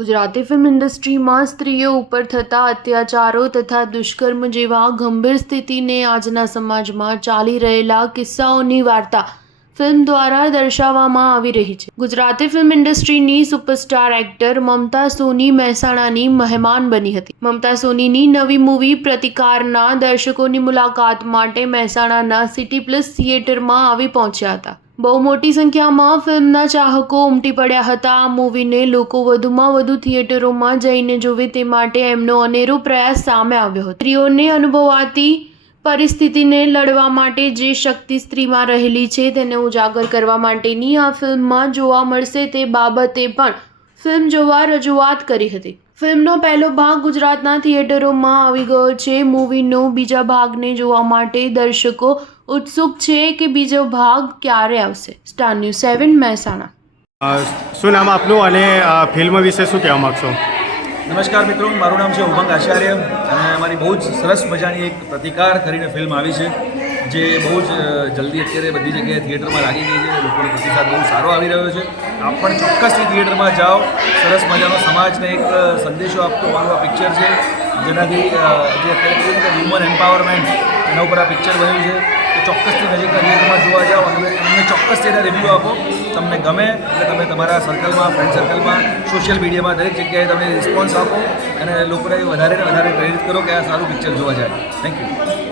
Gujarati film ઇન્ડસ્ટ્રીમાં સ્ત્રીઓ ઉપર થતા અત્યાચારો તથા દુષ્કર્મ જેવા ગંભીર સ્થિતિને આજના સમાજમાં ચાલી રહેલા કિસ્સાઓની વાર્તા ફિલ્મ દ્વારા દર્શાવવામાં આવી રહી છે. ગુજરાતી ફિલ્મ ઇન્ડસ્ટ્રીની સુપરસ્ટાર એક્ટર મમતા સોની મહેસાણાની મહેમાન બની હતી. મમતા સોનીની નવી મૂવી પ્રતિકારના દર્શકોની મુલાકાત માટે મહેસાણાના સિટી પ્લસ થિયેટરમાં આવી પહોંચ્યા હતા. બહુ મોટી સંખ્યામાં ફિલ્મના ચાહકો ઉમટી પડ્યા હતા. આ મૂવીને લોકો વધુમાં વધુ થિયેટરોમાં જઈને જોવે તે માટે એમનો અનેરો પ્રયાસ સામે આવ્યો હતો. સ્ત્રીઓને અનુભવાતી પરિસ્થિતિને લડવા માટે જે શક્તિ સ્ત્રીમાં રહેલી છે તેને ઉજાગર કરવા માટેની આ ફિલ્મમાં જોવા મળશે તે બાબતે પણ ફિલ્મ જોવા રજૂઆત કરી હતી. ફિલ્મનો પહેલો ભાગ ગુજરાતના થિયેટરોમાં આવી ગયો છે. મૂવીનો બીજા ભાગને જોવા માટે દર્શકો ઉત્સુક છે કે બીજો ભાગ ક્યારે આવશે. Star news 7 Mehsana. શું નામ આપનું અને ફિલ્મ વિશે શું કહેવા માગશો? નમસ્કાર મિત્રો, મારું નામ છે ઉમંગ આચાર્ય અને અમારી બહુ જ સરસ મજાની એક પ્રતિકાર કરીને ફિલ્મ આવી છે જે બહુ જ જલ્દી અત્યારે બધી જગ્યાએ થિયેટરમાં લાગી ગઈ છે. લોકોનો પ્રતિસાદ બહુ સારો આવી રહ્યો છે. આપ પણ ચોક્કસથી થિયેટરમાં જાઓ. સરસ મજાનો સમાજને એક સંદેશો આપતું મારું આ પિક્ચર છે જેનાથી જે અત્યારે કહીએ કે વુમન એમ્પાવરમેન્ટ એના ઉપર આ પિક્ચર બન્યું છે. તો ચોક્કસથી નજીકના થિયેટરમાં જોવા જાઓ અને અમને ચોક્કસથી એના રિવ્યૂ આપો. તમને ગમે એટલે તમે તમારા સર્કલમાં, ફ્રેન્ડ સર્કલમાં, સોશિયલ મીડિયામાં દરેક જગ્યાએ તમે રિસ્પોન્સ આપો અને લોકોને વધારે ને વધારે પ્રેરિત કરો કે આ સારું પિક્ચર જોવા જાય. Thank you.